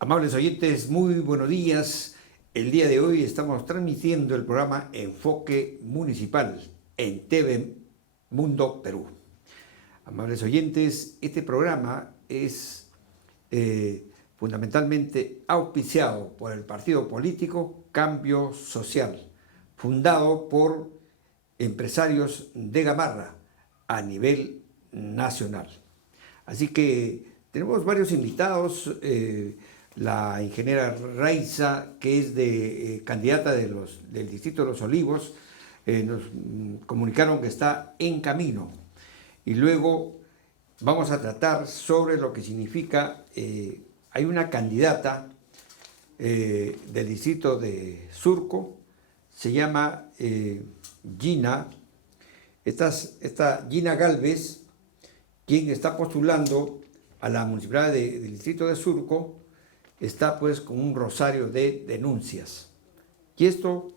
Amables oyentes, muy buenos días. El día de hoy estamos transmitiendo el programa Enfoque Municipal en TV Mundo Perú. Amables oyentes, este programa es fundamentalmente auspiciado por el partido político Cambio Social, fundado por empresarios de Gamarra a nivel nacional. Así que tenemos varios invitados. La ingeniera Raiza, que es candidata del Distrito de los Olivos, nos comunicaron que está en camino. Y luego vamos a tratar sobre lo que significa, hay una candidata del Distrito de Surco, se llama Gina, esta Gina Galvez, quien está postulando a la municipalidad del Distrito de Surco, está pues con un rosario de denuncias. Y esto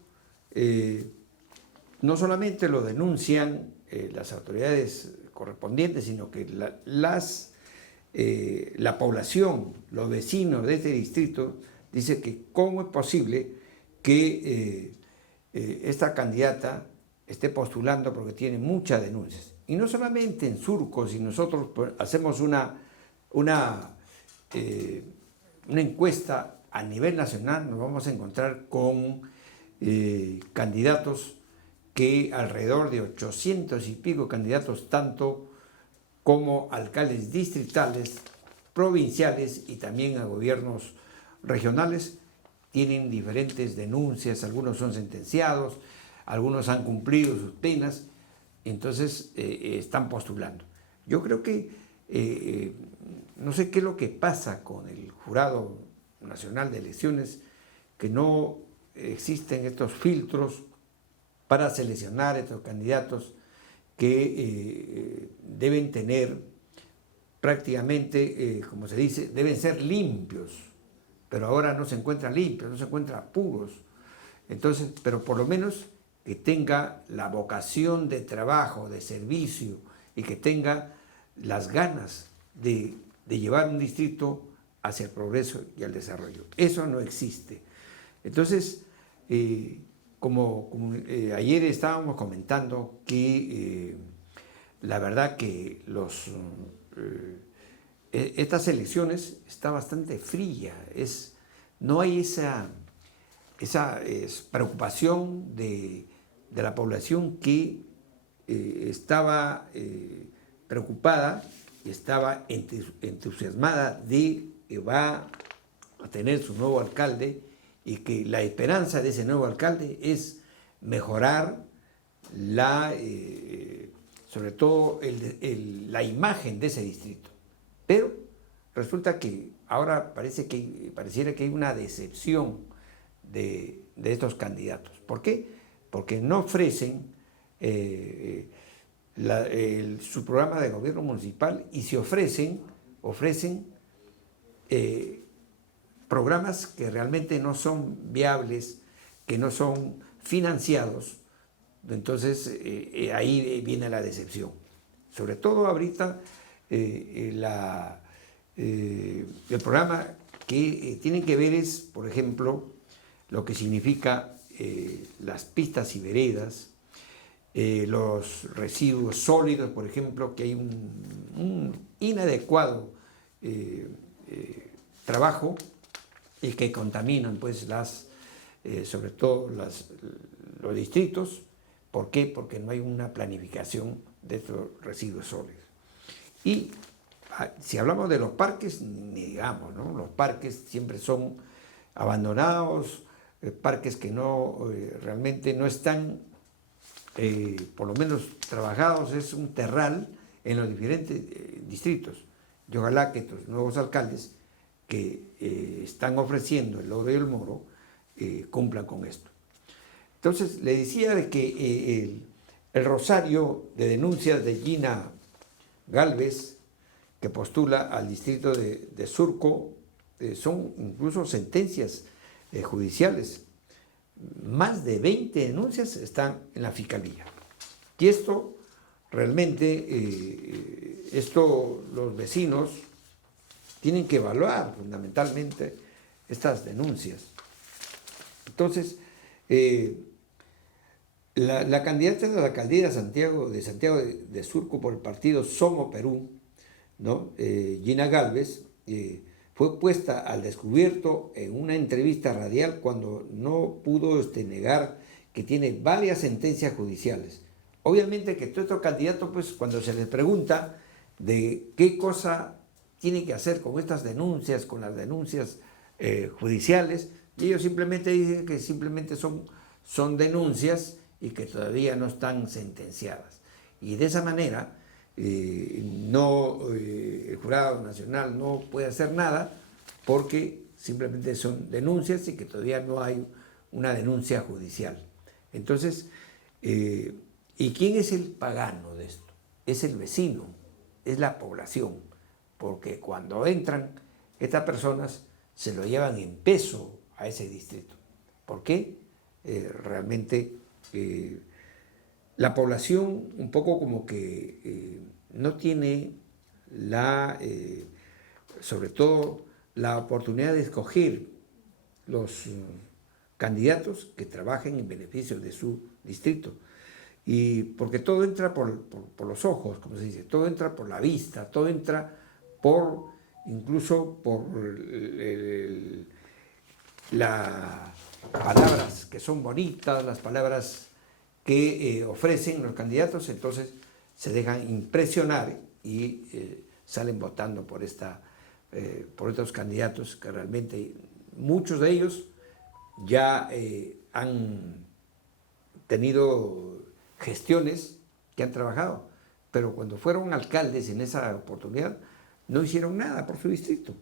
no solamente lo denuncian las autoridades correspondientes, sino que la población, los vecinos de este distrito, dice que cómo es posible que esta candidata esté postulando porque tiene muchas denuncias. Y no solamente en Surco, si nosotros hacemos una encuesta a nivel nacional, nos vamos a encontrar con candidatos que alrededor de 800 y pico candidatos, tanto como alcaldes distritales, provinciales y también a gobiernos regionales, tienen diferentes denuncias, algunos son sentenciados, algunos han cumplido sus penas, entonces están postulando. Yo creo que no sé qué es lo que pasa con el Jurado Nacional de Elecciones, que no existen estos filtros para seleccionar estos candidatos que deben tener prácticamente, como se dice, deben ser limpios, pero ahora no se encuentran limpios, no se encuentran puros. Entonces, pero por lo menos que tenga la vocación de trabajo, de servicio y que tenga las ganas de llevar un distrito hacia el progreso y el desarrollo. Eso no existe. Entonces, como ayer estábamos comentando que la verdad que estas elecciones está bastante fría, no hay esa preocupación de la población que estaba preocupada y estaba entusiasmada de que va a tener su nuevo alcalde y que la esperanza de ese nuevo alcalde es mejorar sobre todo la imagen de ese distrito. Pero resulta que ahora pareciera que hay una decepción de estos candidatos. ¿Por qué? Porque no ofrecen su programa de gobierno municipal y se ofrecen programas que realmente no son viables, que no son financiados. Entonces ahí viene la decepción. Sobre todo ahorita el programa que tienen que ver es, por ejemplo, lo que significa las pistas y veredas, los residuos sólidos, por ejemplo, que hay un inadecuado trabajo y que contaminan pues sobre todo los distritos. ¿Por qué? Porque no hay una planificación de estos residuos sólidos. Y si hablamos de los parques, ni digamos, ¿no? Los parques siempre son abandonados, parques que realmente no están por lo menos trabajados, es un terral en los diferentes distritos. Y ojalá que estos nuevos alcaldes que están ofreciendo el oro y el moro cumplan con esto. Entonces, le decía de que el rosario de denuncias de Gina Galvez, que postula al distrito de Surco, son incluso sentencias judiciales. Más de 20 denuncias están en la fiscalía. Y esto realmente, los vecinos tienen que evaluar fundamentalmente estas denuncias. Entonces, la candidata de la alcaldía de Santiago de Surco por el partido Somos Perú, ¿no? Gina Gálvez, fue puesta al descubierto en una entrevista radial cuando no pudo negar que tiene varias sentencias judiciales. Obviamente que todos estos candidatos, pues cuando se les pregunta de qué cosa tiene que hacer con estas denuncias, con las denuncias judiciales, y ellos simplemente dicen que simplemente son denuncias y que todavía no están sentenciadas. Y de esa manera, el Jurado Nacional no puede hacer nada porque simplemente son denuncias y que todavía no hay una denuncia judicial. Entonces, ¿y quién es el pagano de esto? Es el vecino, es la población, porque cuando entran estas personas se lo llevan en peso a ese distrito. ¿Por qué? Realmente la población un poco como que no tiene sobre todo la oportunidad de escoger los candidatos que trabajen en beneficio de su distrito. Y porque todo entra por los ojos, como se dice, todo entra por la vista, todo entra incluso por las palabras que son bonitas, las palabras que ofrecen los candidatos, entonces se dejan impresionar y salen votando por estos candidatos que realmente muchos de ellos ya han tenido gestiones que han trabajado, pero cuando fueron alcaldes en esa oportunidad no hicieron nada por su distrito.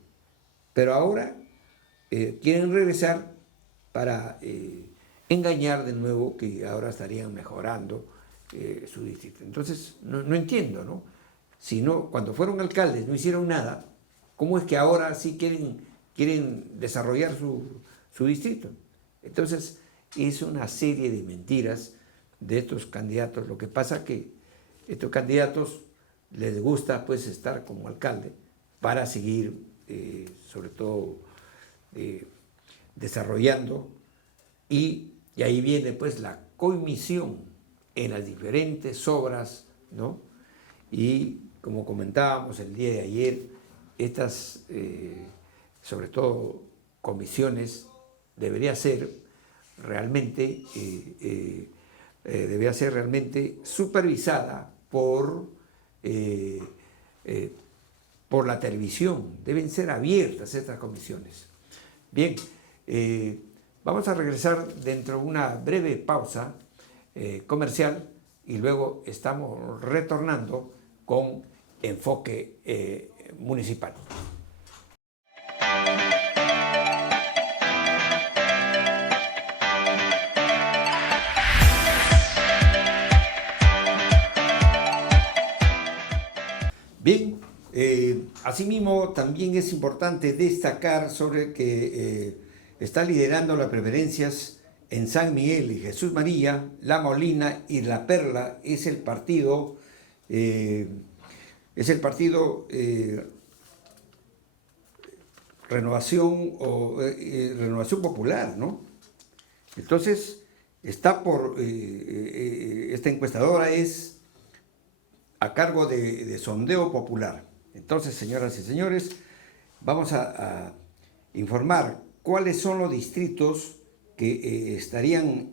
Pero ahora quieren regresar para engañar de nuevo que ahora estarían mejorando su distrito. Entonces, no entiendo, ¿no? Si no, cuando fueron alcaldes no hicieron nada, ¿cómo es que ahora sí quieren desarrollar su distrito? Entonces, es una serie de mentiras de estos candidatos. Lo que pasa que estos candidatos les gusta pues estar como alcalde para seguir sobre todo desarrollando y ahí viene pues la comisión en las diferentes obras, ¿no? Y como comentábamos el día de ayer, estas sobre todo comisiones debería ser realmente supervisada por la televisión. Deben ser abiertas estas comisiones. Bien, vamos a regresar dentro de una breve pausa comercial y luego estamos retornando con Enfoque Municipal. Bien, asimismo también es importante destacar sobre que está liderando las preferencias en San Miguel y Jesús María, La Molina y La Perla. Es el partido Renovación Popular, ¿no? Entonces, esta encuestadora es a cargo de Sondeo Popular. Entonces, señoras y señores, vamos a informar cuáles son los distritos que estarían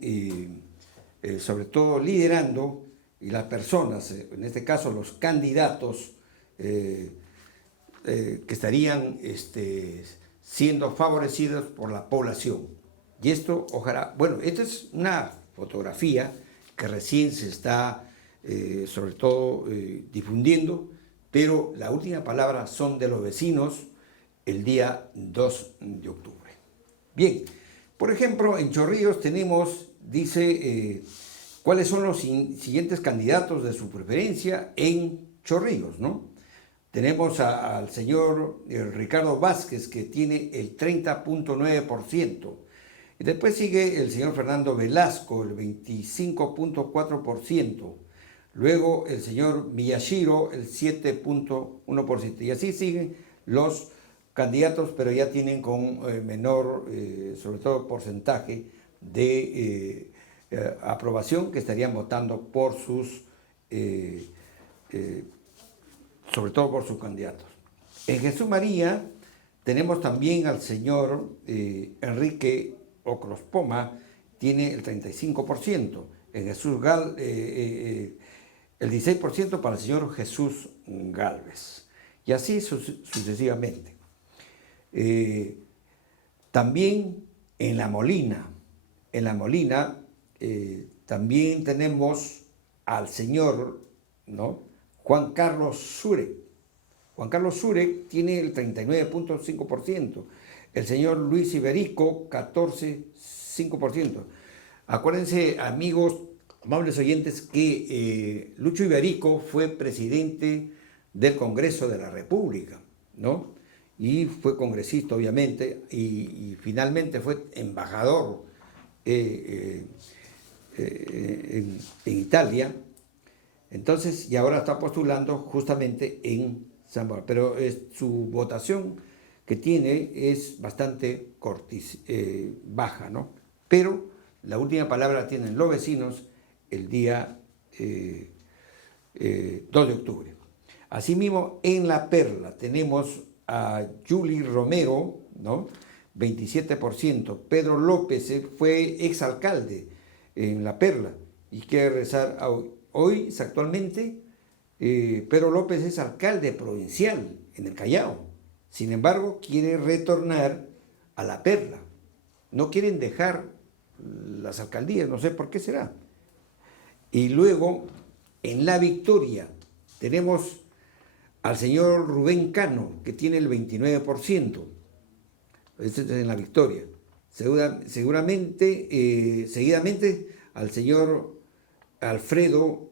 sobre todo liderando y las personas, en este caso los candidatos que estarían siendo favorecidos por la población. Y esto, ojalá, bueno, esta es una fotografía que recién se está sobre todo difundiendo, pero la última palabra son de los vecinos el día 2 de octubre. Bien, por ejemplo, en Chorrillos tenemos, dice, cuáles son los siguientes candidatos de su preferencia en Chorrillos, ¿no? Tenemos al señor Ricardo Vázquez, que tiene el 30.9%. Y después sigue el señor Fernando Velasco, el 25.4%. Luego el señor Miyashiro, el 7.1%. Y así siguen los candidatos, pero ya tienen con menor, sobre todo porcentaje de aprobación, que estarían votando por sus, sobre todo por sus candidatos. En Jesús María tenemos también al señor Enrique Ocrospoma, tiene el 35%. En Jesús el 16% para el señor Jesús Gálvez. Y así sucesivamente. También en La Molina. En La Molina también tenemos al señor, ¿no?, Juan Carlos Surek. Juan Carlos Surek tiene el 39.5%. El señor Luis Iberico, 14.5%. Acuérdense, amigos, amables oyentes, que Lucho Iberico fue presidente del Congreso de la República, ¿no? Y fue congresista, obviamente, y finalmente fue embajador en Italia. Entonces, y ahora está postulando justamente en San Juan. Pero su votación que tiene es bastante baja, ¿no? Pero la última palabra la tienen los vecinos el día 2 de octubre. Asimismo, en La Perla tenemos a Juli Romero, ¿no?, 27%. Pedro López fue exalcalde en La Perla y quiere regresar hoy, actualmente, Pedro López es alcalde provincial en el Callao. Sin embargo, quiere retornar a La Perla. No quieren dejar las alcaldías, no sé por qué será. Y luego, en La Victoria, tenemos al señor Rubén Cano, que tiene el 29%. Este es en La Victoria. Seguidamente al señor Alfredo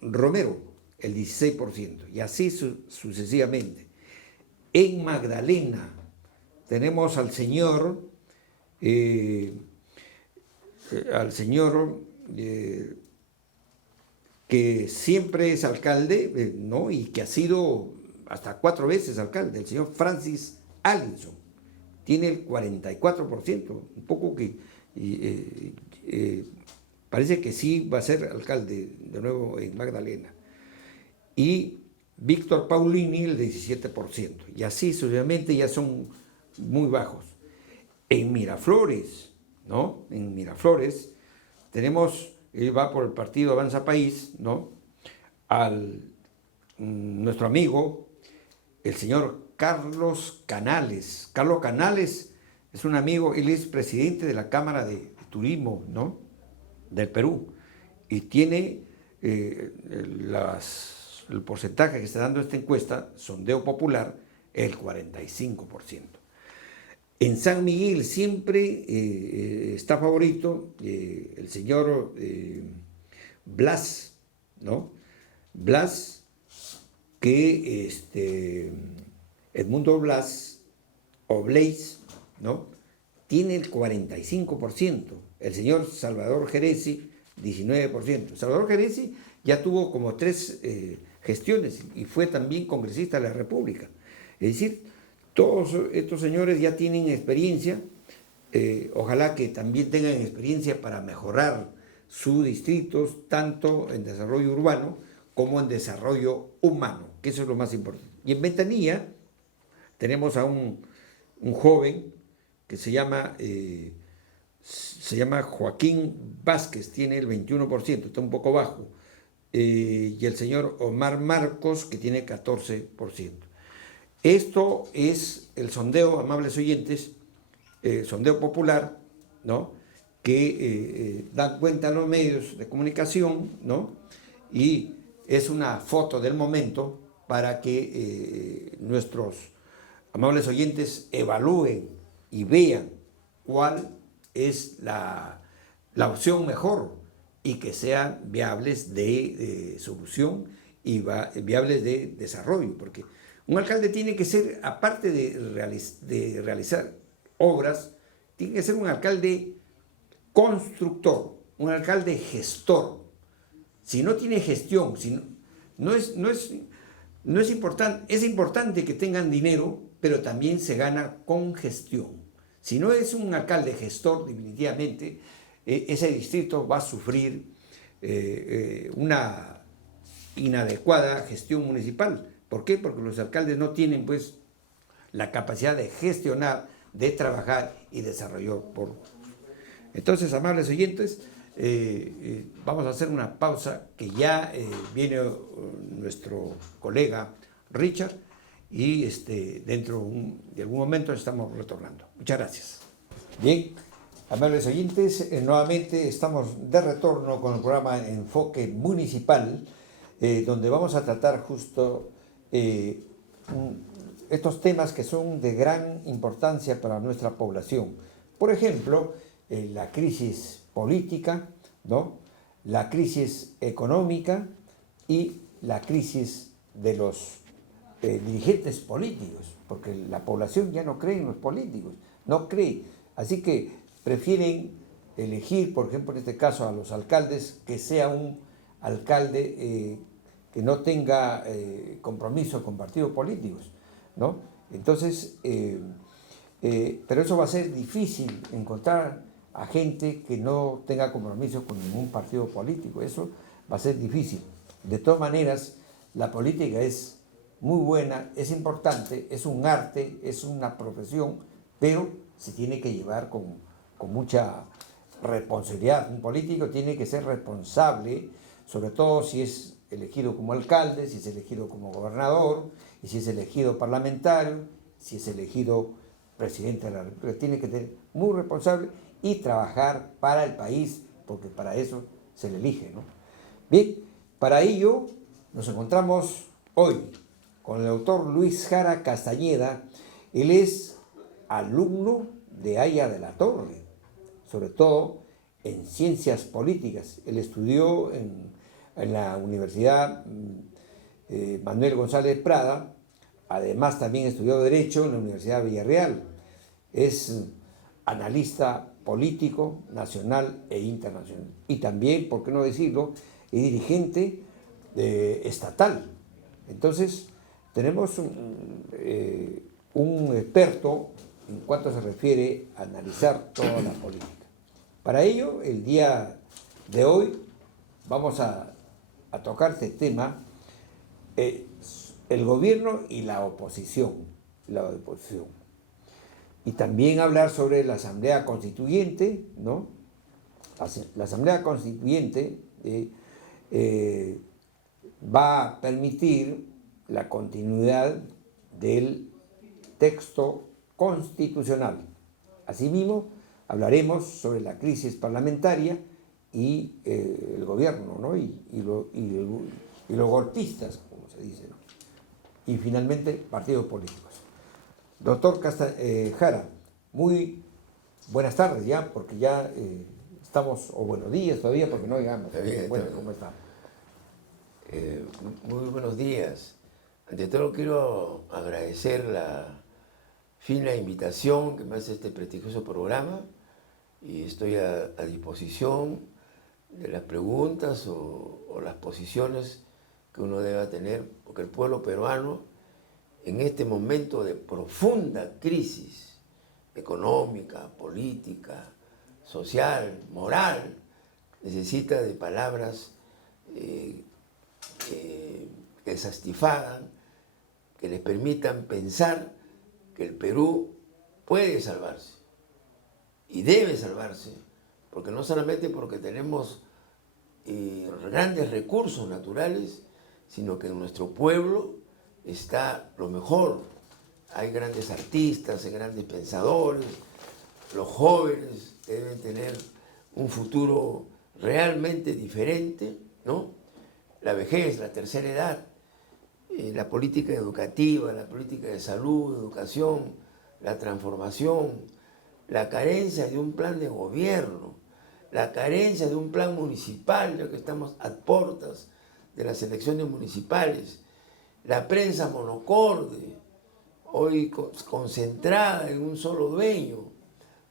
Romero, el 16%. Y así sucesivamente. En Magdalena tenemos al señor que siempre es alcalde, ¿no?, y que ha sido hasta 4 veces alcalde, el señor Francis Allinson. Tiene el 44%, un poco que parece que sí va a ser alcalde de nuevo en Magdalena. Y Víctor Paulini el 17%. Y así sucesivamente ya son muy bajos. En Miraflores, ¿no? En Miraflores tenemos, él va por el partido Avanza País, ¿no?, nuestro amigo, el señor Carlos Canales. Carlos Canales es un amigo, él es presidente de la Cámara de Turismo, ¿no?, del Perú, y tiene el porcentaje que está dando esta encuesta, sondeo popular, el 45%. En San Miguel siempre está favorito el señor Blas, ¿no? Blas, que Edmundo Blas, o Blaise, ¿no?, tiene el 45%. El señor Salvador Geresi, 19%. Salvador Geresi ya tuvo como 3 gestiones y fue también congresista de la República. Es decir, todos estos señores ya tienen experiencia, ojalá que también tengan experiencia para mejorar sus distritos, tanto en desarrollo urbano como en desarrollo humano, que eso es lo más importante. Y en Ventanilla tenemos a un joven que se llama Joaquín Vázquez, tiene el 21%, está un poco bajo, y el señor Omar Marcos, que tiene 14%. Esto es el sondeo, amables oyentes, sondeo popular, ¿no?, que dan cuenta a los medios de comunicación, ¿no?, y es una foto del momento para que nuestros amables oyentes evalúen y vean cuál es la opción mejor y que sean viables de solución y viables de desarrollo, porque un alcalde tiene que ser, aparte de realizar obras, tiene que ser un alcalde constructor, un alcalde gestor. Si no tiene gestión, no es importante, es importante que tengan dinero, pero también se gana con gestión. Si no es un alcalde gestor, definitivamente, ese distrito va a sufrir una inadecuada gestión municipal. ¿Por qué? Porque los alcaldes no tienen, pues, la capacidad de gestionar, de trabajar y desarrollar. Entonces, amables oyentes, vamos a hacer una pausa, que ya viene nuestro colega Richard, y dentro de algún momento estamos retornando. Muchas gracias. Bien, amables oyentes, nuevamente estamos de retorno con el programa Enfoque Municipal, donde vamos a tratar justo estos temas que son de gran importancia para nuestra población. Por ejemplo, la crisis política, ¿no?, la crisis económica y la crisis de los dirigentes políticos, porque la población ya no cree en los políticos, no cree. Así que prefieren elegir, por ejemplo, en este caso a los alcaldes, que sea un alcalde que no tenga compromiso con partidos políticos, ¿no? Entonces, pero eso va a ser difícil, encontrar a gente que no tenga compromiso con ningún partido político. Eso va a ser difícil. De todas maneras, la política es muy buena, es importante, es un arte, es una profesión, pero se tiene que llevar con mucha responsabilidad. Un político tiene que ser responsable, sobre todo si es elegido como alcalde, si es elegido como gobernador, y si es elegido parlamentario, si es elegido presidente de la República. Tiene que ser muy responsable y trabajar para el país, porque para eso se le elige, ¿no? Bien, para ello nos encontramos hoy con el doctor Luis Jara Castañeda. Él es alumno de Haya de la Torre, sobre todo en ciencias políticas. Él estudió en la Universidad Manuel González Prada, además también estudió Derecho en la Universidad de Villarreal. Es analista político nacional e internacional. Y también, por qué no decirlo, es dirigente estatal. Entonces, tenemos un experto en cuanto se refiere a analizar toda la política. Para ello, el día de hoy vamos a tocar este tema, el gobierno y la oposición. Y también hablar sobre la Asamblea Constituyente, ¿no? La Asamblea Constituyente va a permitir la continuidad del texto constitucional. Asimismo, hablaremos sobre la crisis parlamentaria y el gobierno, ¿no? y los golpistas, como se dice, ¿no? Y finalmente, partidos políticos. Doctor Jara, muy buenas tardes ya, porque ya estamos, o buenos días todavía, porque no llegamos. Bueno, ¿cómo está? Muy buenos días. Ante todo quiero agradecer la fina invitación que me hace este prestigioso programa, y estoy a disposición de las preguntas o las posiciones que uno deba tener, porque el pueblo peruano, en este momento de profunda crisis económica, política, social, moral, necesita de palabras que satisfagan, que les permitan pensar que el Perú puede salvarse y debe salvarse, porque no solamente porque tenemos grandes recursos naturales, sino que en nuestro pueblo está lo mejor. Hay grandes artistas, hay grandes pensadores, los jóvenes deben tener un futuro realmente diferente, ¿no? La vejez, la tercera edad, la política educativa, la política de salud, educación, la transformación, la carencia de un plan de gobierno, la carencia de un plan municipal, ya que estamos a puertas de las elecciones municipales, la prensa monocorde, hoy concentrada en un solo dueño,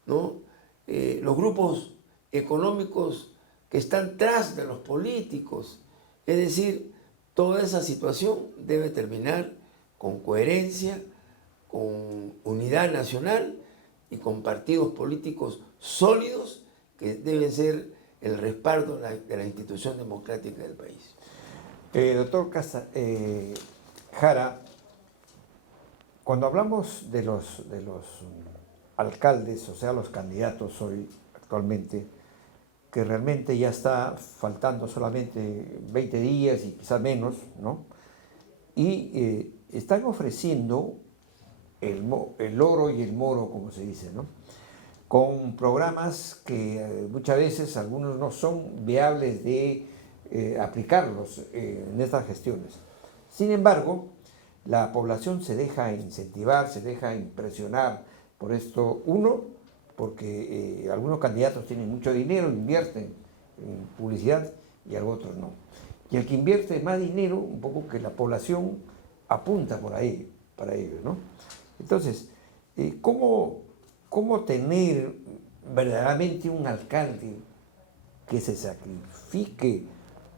¿no? Los grupos económicos que están tras de los políticos. Es decir, toda esa situación debe terminar con coherencia, con unidad nacional y con partidos políticos sólidos que deben ser el respaldo de la institución democrática del país. Doctor Jara, cuando hablamos de los alcaldes, o sea, los candidatos hoy actualmente, que realmente ya está faltando solamente 20 días y quizás menos, ¿no? Y están ofreciendo el oro y el moro, como se dice, ¿no? Con programas que muchas veces algunos no son viables de aplicarlos en estas gestiones. Sin embargo, la población se deja incentivar, se deja impresionar por esto. Uno, porque algunos candidatos tienen mucho dinero, invierten en publicidad y otros no. Y el que invierte más dinero, un poco que la población apunta por ahí, para ellos, ¿no? Entonces, ¿cómo tener verdaderamente un alcalde que se sacrifique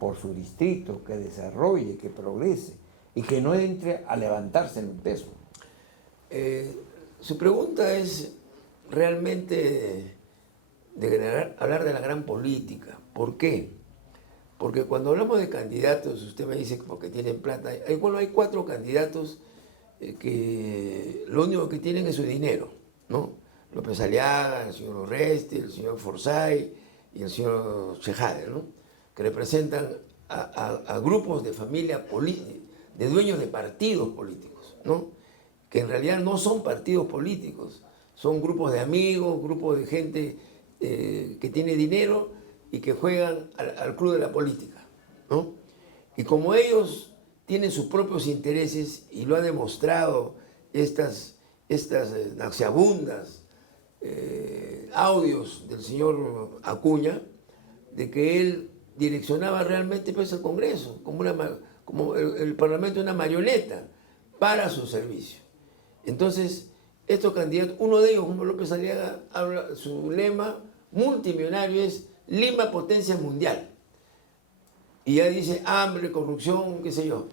por su distrito, que desarrolle, que progrese y que no entre a levantarse en un peso? Su pregunta es realmente hablar de la gran política. ¿Por qué? Porque cuando hablamos de candidatos, usted me dice porque tienen plata. Hay 4 candidatos que lo único que tienen es su dinero, ¿no? López Aliaga, el señor Orresti, el señor Forsyth y el señor Chejade, ¿no? Que representan a grupos de familia de dueños de partidos políticos, ¿no? Que en realidad no son partidos políticos, son grupos de amigos, grupos de gente que tiene dinero y que juegan al club de la política, ¿no? Y como ellos tienen sus propios intereses, y lo ha demostrado estas nauseabundas audios del señor Acuña, de que él direccionaba realmente pues, el Congreso, como el Parlamento, una marioneta para su servicio. Entonces, estos candidatos, uno de ellos, como López Aliaga, su lema multimillonario es Lima potencia mundial. Y ya dice hambre, corrupción, qué sé yo.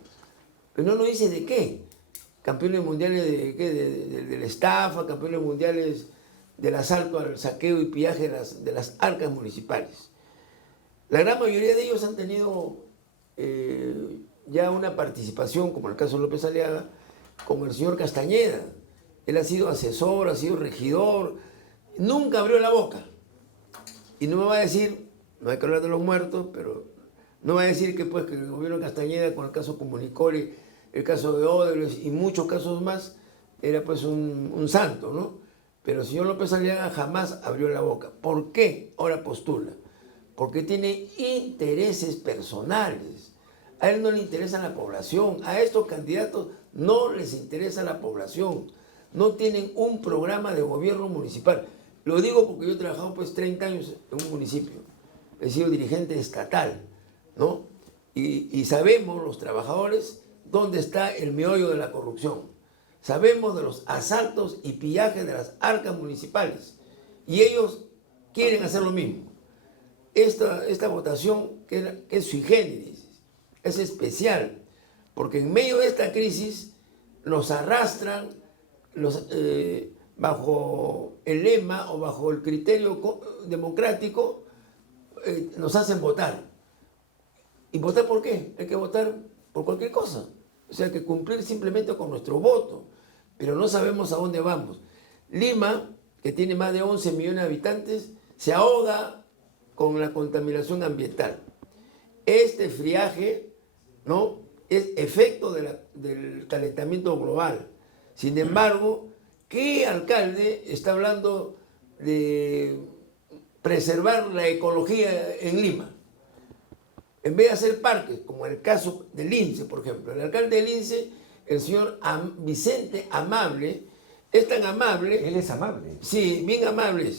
Pero no nos dice de qué. Campeones mundiales de la estafa, campeones mundiales del asalto al saqueo y pillaje de las arcas municipales. La gran mayoría de ellos han tenido ya una participación, como el caso de López Aliaga, como el señor Castañeda. Él ha sido asesor, ha sido regidor, nunca abrió la boca. Y no me va a decir, no hay que hablar de los muertos, pero no va a decir que, pues, que el gobierno de Castañeda, con el caso Comunicoli, el caso de Odebrecht y muchos casos más, era pues un santo, ¿no? Pero el señor López Aliaga jamás abrió la boca. ¿Por qué ahora postula? Porque tiene intereses personales. A él no le interesa la población. A estos candidatos no les interesa la población. No tienen un programa de gobierno municipal. Lo digo porque yo he trabajado pues 30 años en un municipio. He sido dirigente estatal, ¿no? Y sabemos los trabajadores dónde está el meollo de la corrupción. Sabemos de los asaltos y pillajes de las arcas municipales. Y ellos quieren hacer lo mismo. Esta votación, que es sui generis, es especial, porque en medio de esta crisis nos arrastran bajo el lema o bajo el criterio democrático, nos hacen votar. ¿Y votar por qué? Hay que votar por cualquier cosa. O sea, hay que cumplir simplemente con nuestro voto, pero no sabemos a dónde vamos. Lima, que tiene más de 11 millones de habitantes, se ahoga con la contaminación ambiental. Este friaje, ¿no?, es efecto del calentamiento global. Sin embargo, ¿qué alcalde está hablando de preservar la ecología en Lima? En vez de hacer parques, como el caso del Lince, por ejemplo. El alcalde del Lince, el señor Vicente Amable, es tan amable. Él es amable. Sí, bien amable,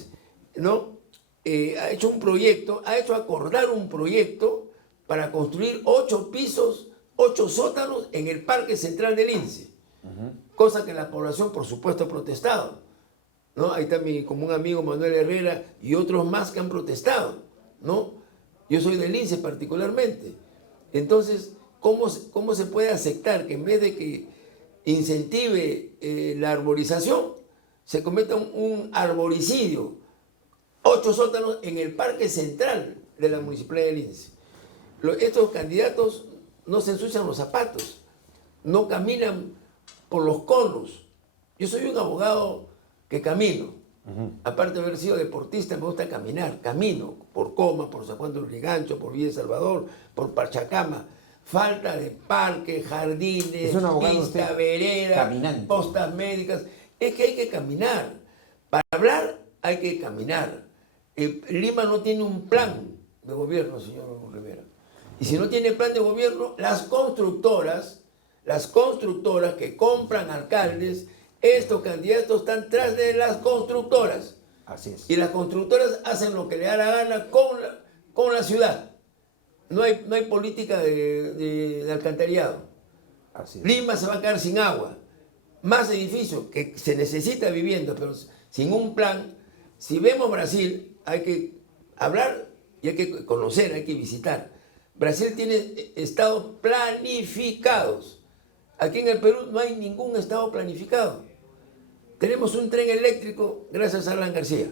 ¿no? Ha hecho un proyecto, ha hecho acordar un proyecto para construir 8 pisos, 8 sótanos en el Parque Central del Lince. Cosa que la población, por supuesto, ha protestado, ¿no? Ahí está mi común amigo Manuel Herrera y otros más que han protestado, ¿no? Yo soy del Lince particularmente. Entonces, ¿cómo se puede aceptar que en vez de que incentive la arborización, se cometa un arboricidio. 8 sótanos en el parque central de la Municipalidad de Lince. Estos candidatos no se ensucian los zapatos, no caminan por los conos. Yo soy un abogado que camino. Aparte de haber sido deportista, me gusta caminar. Camino por Coma, por San Juan de Lurigancho, por Villa El Salvador, por Pachacama. Falta de parques, jardines, pista, vereda, postas médicas. Es que hay que caminar. Para hablar hay que caminar. Lima no tiene un plan de gobierno, señor Rivera. Y si no tiene plan de gobierno, las constructoras que compran alcaldes, estos candidatos están tras de las constructoras. Así es. Y las constructoras hacen lo que le da la gana con la ciudad. No hay política de alcantarillado. Así es. Lima se va a quedar sin agua. Más edificios, que se necesita vivienda, pero sin un plan. Si vemos Brasil, hay que hablar y hay que conocer, hay que visitar. Brasil tiene estados planificados. Aquí en el Perú no hay ningún estado planificado. Tenemos un tren eléctrico gracias a Alan García.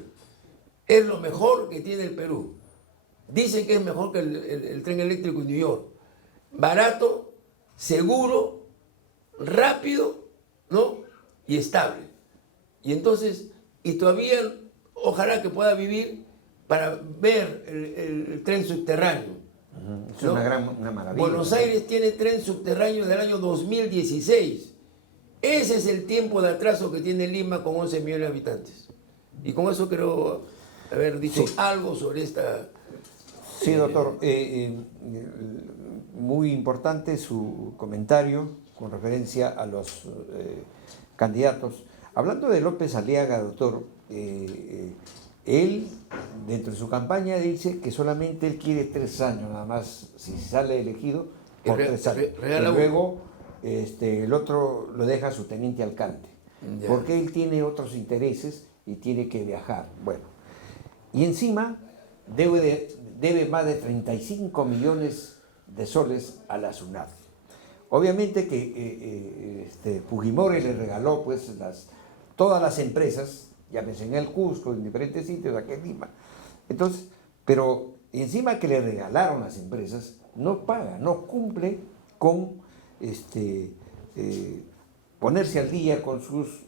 Es lo mejor que tiene el Perú. Dicen que es mejor que el tren eléctrico en New York. Barato, seguro, rápido, ¿no? Y estable. Y entonces, y todavía ojalá que pueda vivir para ver el tren subterráneo. Es ¿no? una maravilla. Buenos Aires tiene tren subterráneo del año 2016. Ese es el tiempo de atraso que tiene Lima con 11 millones de habitantes. Y con eso creo haber dicho algo sobre esta... Sí, doctor. Muy importante su comentario con referencia a los candidatos. Hablando de López Aliaga, doctor, él, dentro de su campaña, dice que solamente él quiere 3 años, nada más, si sale elegido, por 3 años. Y luego el otro lo deja a su teniente alcalde, porque él tiene otros intereses y tiene que viajar. Bueno, y encima debe más de 35 millones de soles a la SUNAT. Obviamente que Fujimori le regaló pues todas las empresas, llámese en el Cusco, en diferentes sitios aquí en Lima. Entonces, pero encima que le regalaron las empresas, no paga, no cumple con ponerse al día con sus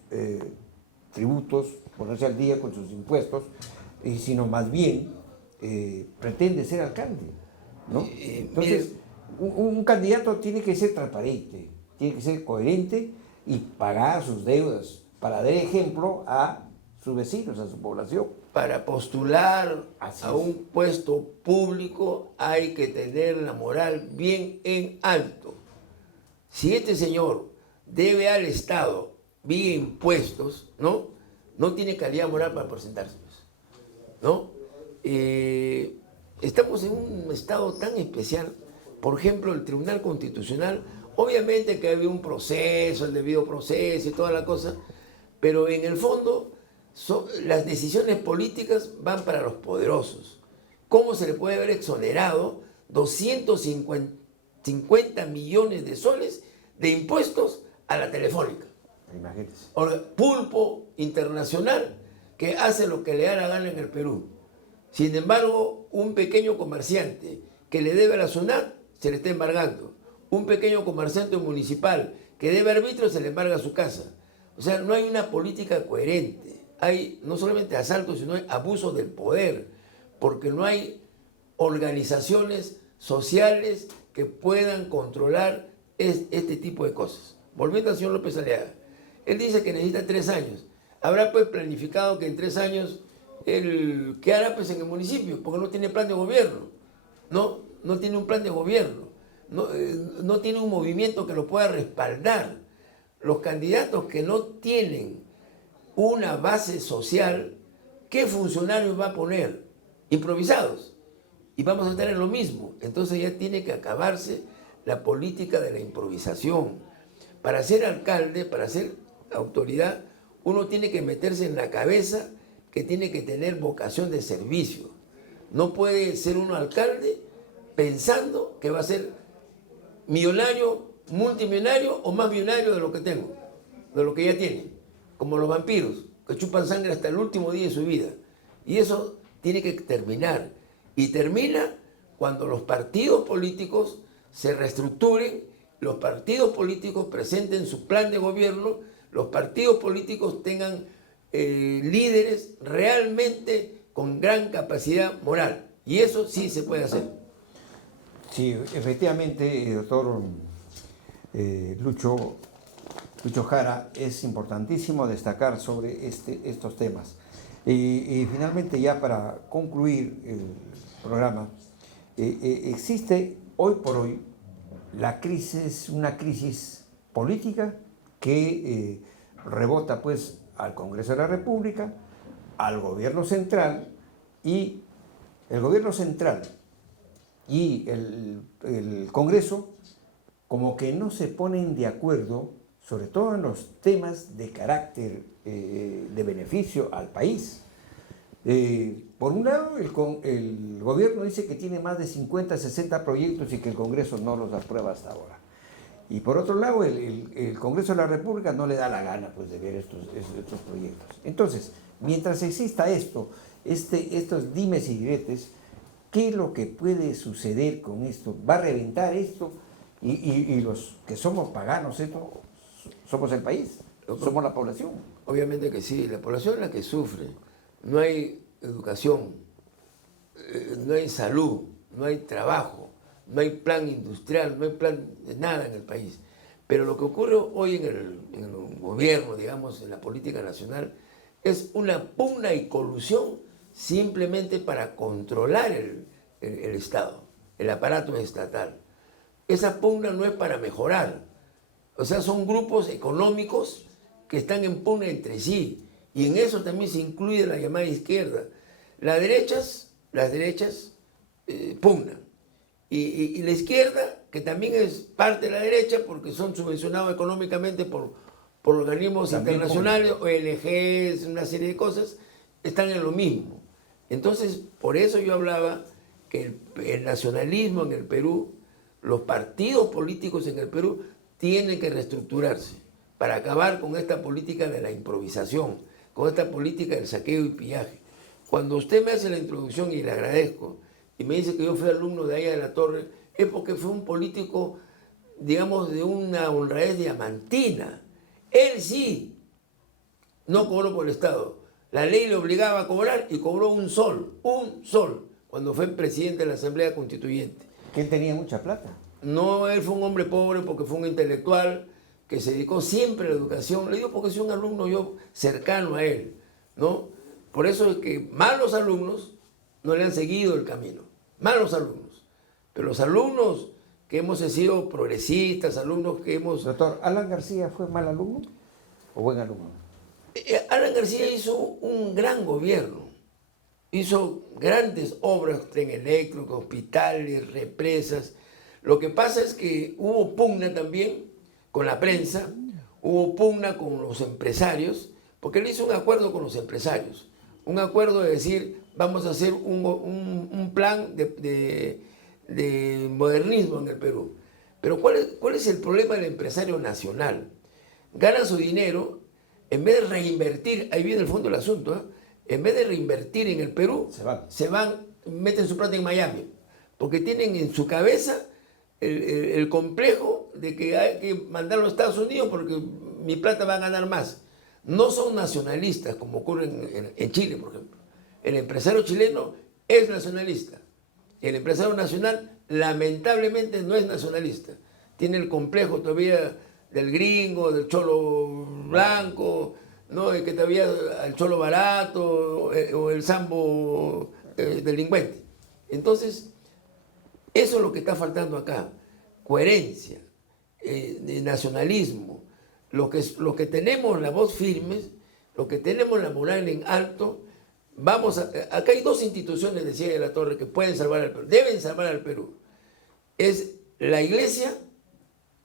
tributos, ponerse al día con sus impuestos, sino más bien pretende ser alcalde, ¿no? Entonces, un candidato tiene que ser transparente, tiene que ser coherente y pagar sus deudas para dar ejemplo a sus vecinos, a su población. Para postular a un puesto público hay que tener la moral bien en alto. Si este señor debe al Estado vía impuestos, no tiene calidad moral para presentarse, ¿no? Estamos en un estado tan especial. Por ejemplo, el Tribunal Constitucional, obviamente que había un proceso, el debido proceso y toda la cosa, pero en el fondo las decisiones políticas van para los poderosos. ¿Cómo se le puede haber exonerado 250 millones de soles de impuestos a la Telefónica? Imagínense. Pulpo internacional que hace lo que le da la gana en el Perú. Sin embargo, un pequeño comerciante que le debe a la SUNAT se le está embargando. Un pequeño comerciante municipal que debe arbitrio se le embarga su casa. O sea, no hay una política coherente. Hay no solamente asaltos, sino hay abuso del poder, porque no hay organizaciones sociales que puedan controlar este tipo de cosas. Volviendo al señor López Aliaga, él dice que necesita 3 años. Habrá pues planificado que en 3 años ¿qué hará pues en el municipio? Porque no tiene plan de gobierno. No tiene un plan de gobierno. No tiene un movimiento que lo pueda respaldar. Los candidatos que no tienen una base social, ¿qué funcionarios va a poner? Improvisados. Y vamos a estar en lo mismo. Entonces ya tiene que acabarse la política de la improvisación. Para ser alcalde, para ser autoridad, uno tiene que meterse en la cabeza que tiene que tener vocación de servicio. No puede ser uno alcalde pensando que va a ser millonario multimillonario o más millonario de lo que tengo, de lo que ya tiene, como los vampiros, que chupan sangre hasta el último día de su vida. Y eso tiene que terminar. Y termina cuando los partidos políticos se reestructuren, los partidos políticos presenten su plan de gobierno, los partidos políticos tengan líderes realmente con gran capacidad moral. Y eso sí se puede hacer. Sí, efectivamente, doctor Lucho Jara, es importantísimo destacar sobre estos temas. Y finalmente, ya para concluir el programa, existe hoy por hoy la crisis, una crisis política que rebota pues al Congreso de la República, al gobierno central, y el gobierno central y el Congreso como que no se ponen de acuerdo, sobre todo en los temas de carácter de beneficio al país. Por un lado, el gobierno dice que tiene más de 50, 60 proyectos y que el Congreso no los aprueba hasta ahora. Y por otro lado, el Congreso de la República no le da la gana pues, de ver estos proyectos. Entonces, mientras exista estos dimes y diretes, ¿qué es lo que puede suceder con esto? ¿Va a reventar esto? Y los que somos paganos, esto, somos el país, somos la población. Obviamente que sí, la población es la que sufre. No hay educación, no hay salud, no hay trabajo, no hay plan industrial, no hay plan de nada en el país. Pero lo que ocurre hoy en el gobierno, digamos, en la política nacional, es una pugna y colusión simplemente para controlar el Estado, el aparato estatal. Esa pugna no es para mejorar. O sea, son grupos económicos que están en pugna entre sí. Y en eso también se incluye la llamada izquierda. Las derechas pugnan. Y la izquierda, que también es parte de la derecha, porque son subvencionados económicamente por organismos también internacionales, ONGs, una serie de cosas, están en lo mismo. Entonces, por eso yo hablaba que el nacionalismo en el Perú, los partidos políticos en el Perú, tienen que reestructurarse para acabar con esta política de la improvisación, con esta política del saqueo y pillaje. Cuando usted me hace la introducción, y le agradezco, y me dice que yo fui alumno de Aya de la Torre, es porque fue un político, digamos, de una honradez diamantina. Él sí no cobró por el Estado. La ley le obligaba a cobrar y cobró un sol, cuando fue presidente de la Asamblea Constituyente. Que él tenía mucha plata. No, él fue un hombre pobre porque fue un intelectual que se dedicó siempre a la educación. Le digo porque soy un alumno yo cercano a él, ¿no? Por eso es que malos alumnos no le han seguido el camino. Malos alumnos. Pero los alumnos que hemos sido progresistas, alumnos que hemos... Doctor, ¿Alan García fue mal alumno o buen alumno? Alan García hizo un gran gobierno. Hizo grandes obras, tren eléctrico, hospitales, represas. Lo que pasa es que hubo pugna también con la prensa, hubo pugna con los empresarios, porque él hizo un acuerdo con los empresarios. Un acuerdo de decir, vamos a hacer un plan de modernismo en el Perú. Pero ¿cuál es el problema del empresario nacional? Gana su dinero, en vez de reinvertir, ahí viene el fondo del asunto, ¿eh? En vez de reinvertir en el Perú, se van, meten su plata en Miami, porque tienen en su cabeza el complejo de que hay que mandarlo a Estados Unidos porque mi plata va a ganar más. No son nacionalistas, como ocurre en Chile, por ejemplo. El empresario chileno es nacionalista. El empresario nacional, lamentablemente, no es nacionalista. Tiene el complejo todavía del gringo, del cholo blanco, ¿no? Que todavía el cholo barato o el sambo delincuente. Entonces, eso es lo que está faltando acá. Coherencia, nacionalismo. Los que tenemos la voz firme, los que tenemos la moral en alto, acá hay dos instituciones, decía de la Torre, que pueden salvar al Perú, deben salvar al Perú. Es la Iglesia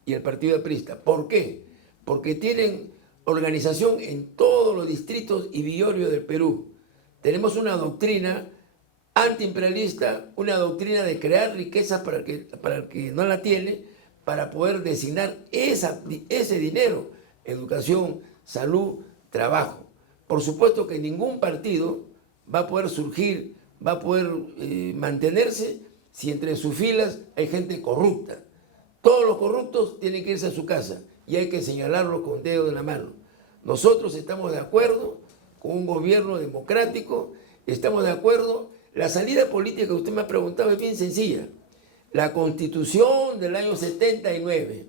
y el Partido Aprista. ¿Por qué? Porque tienen organización en todos los distritos y villorrios del Perú. Tenemos una doctrina antiimperialista, una doctrina de crear riqueza para el que no la tiene, para poder designar ese dinero, educación, salud, trabajo. Por supuesto que ningún partido va a poder surgir, va a poder mantenerse si entre sus filas hay gente corrupta. Todos los corruptos tienen que irse a su casa y hay que señalarlos con dedo en la mano. Nosotros estamos de acuerdo con un gobierno democrático, estamos de acuerdo. La salida política que usted me ha preguntado es bien sencilla. La Constitución del año 79,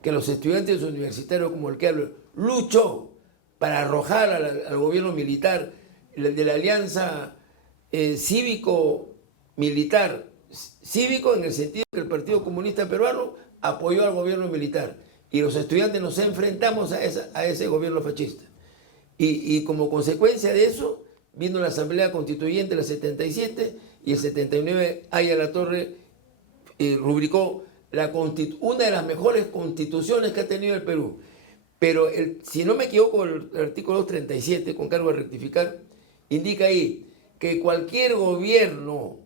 que los estudiantes universitarios como el que hablo luchó para arrojar al gobierno militar de la alianza cívico-militar, cívico en el sentido que el Partido Comunista Peruano apoyó al gobierno militar y los estudiantes nos enfrentamos a ese gobierno fascista. Y como consecuencia de eso vino la Asamblea Constituyente en el 77 y el 79 Aya La Torre rubricó una de las mejores constituciones que ha tenido el Perú. Pero si no me equivoco, el artículo 237, con cargo de rectificar, indica ahí que cualquier gobierno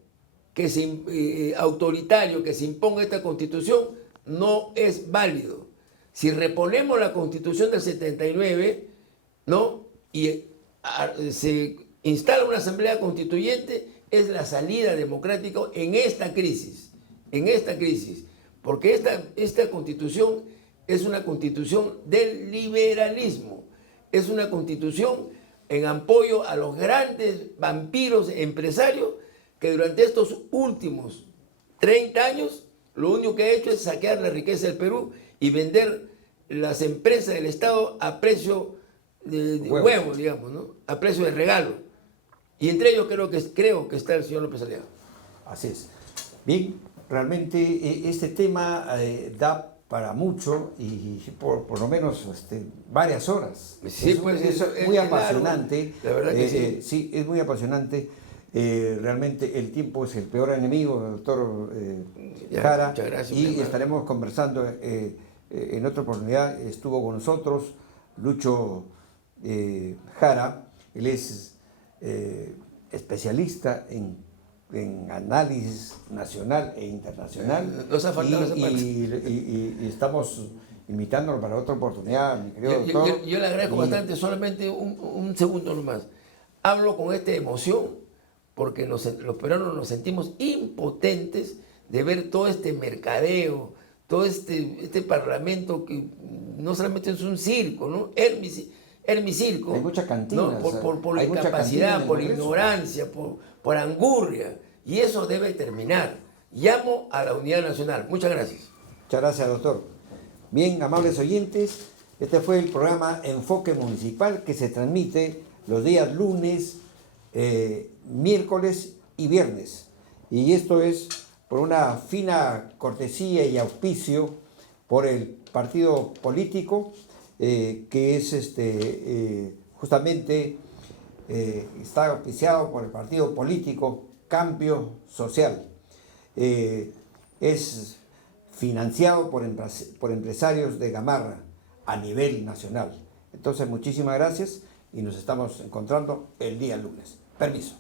autoritario que se imponga esta constitución no es válido. Si reponemos la constitución del 79, ¿no? Y se instala una asamblea constituyente, es la salida democrática en esta crisis, porque esta constitución es una constitución del liberalismo, es una constitución en apoyo a los grandes vampiros empresarios que durante estos últimos 30 años lo único que ha hecho es saquear la riqueza del Perú y vender las empresas del Estado a precio de huevo, digamos, ¿no? A precio de regalo. Y entre ellos creo que está el señor López Aliaga. Así es. Bien, realmente este tema da para mucho y por lo menos varias horas. Sí, pues es muy apasionante. La verdad que sí. Sí, es muy apasionante. Realmente el tiempo es el peor enemigo, doctor Jara. Muchas gracias. Y estaremos conversando en otra oportunidad. Estuvo con nosotros Lucho Jara. Él es especialista en análisis nacional e internacional. Nos ha faltado esa parte. Y estamos invitándolo para otra oportunidad, mi querido doctor. Yo le agradezco bastante, solamente un segundo nomás. Hablo con esta emoción porque los peruanos nos sentimos impotentes de ver todo este mercadeo, todo este parlamento que no solamente es un circo, ¿no? Hermicirco. Hay mucha cantina. ¿No? Por incapacidad, por ignorancia, por angurria. Y eso debe terminar. Llamo a la unidad nacional. Muchas gracias. Muchas gracias, doctor. Bien, amables oyentes, este fue el programa Enfoque Municipal que se transmite los días lunes, miércoles y viernes. Y esto es por una fina cortesía y auspicio por el partido político que es justamente está auspiciado por el partido político Cambio Social. Es financiado por empresarios de Gamarra a nivel nacional. Entonces, muchísimas gracias y nos estamos encontrando el día lunes. Permiso.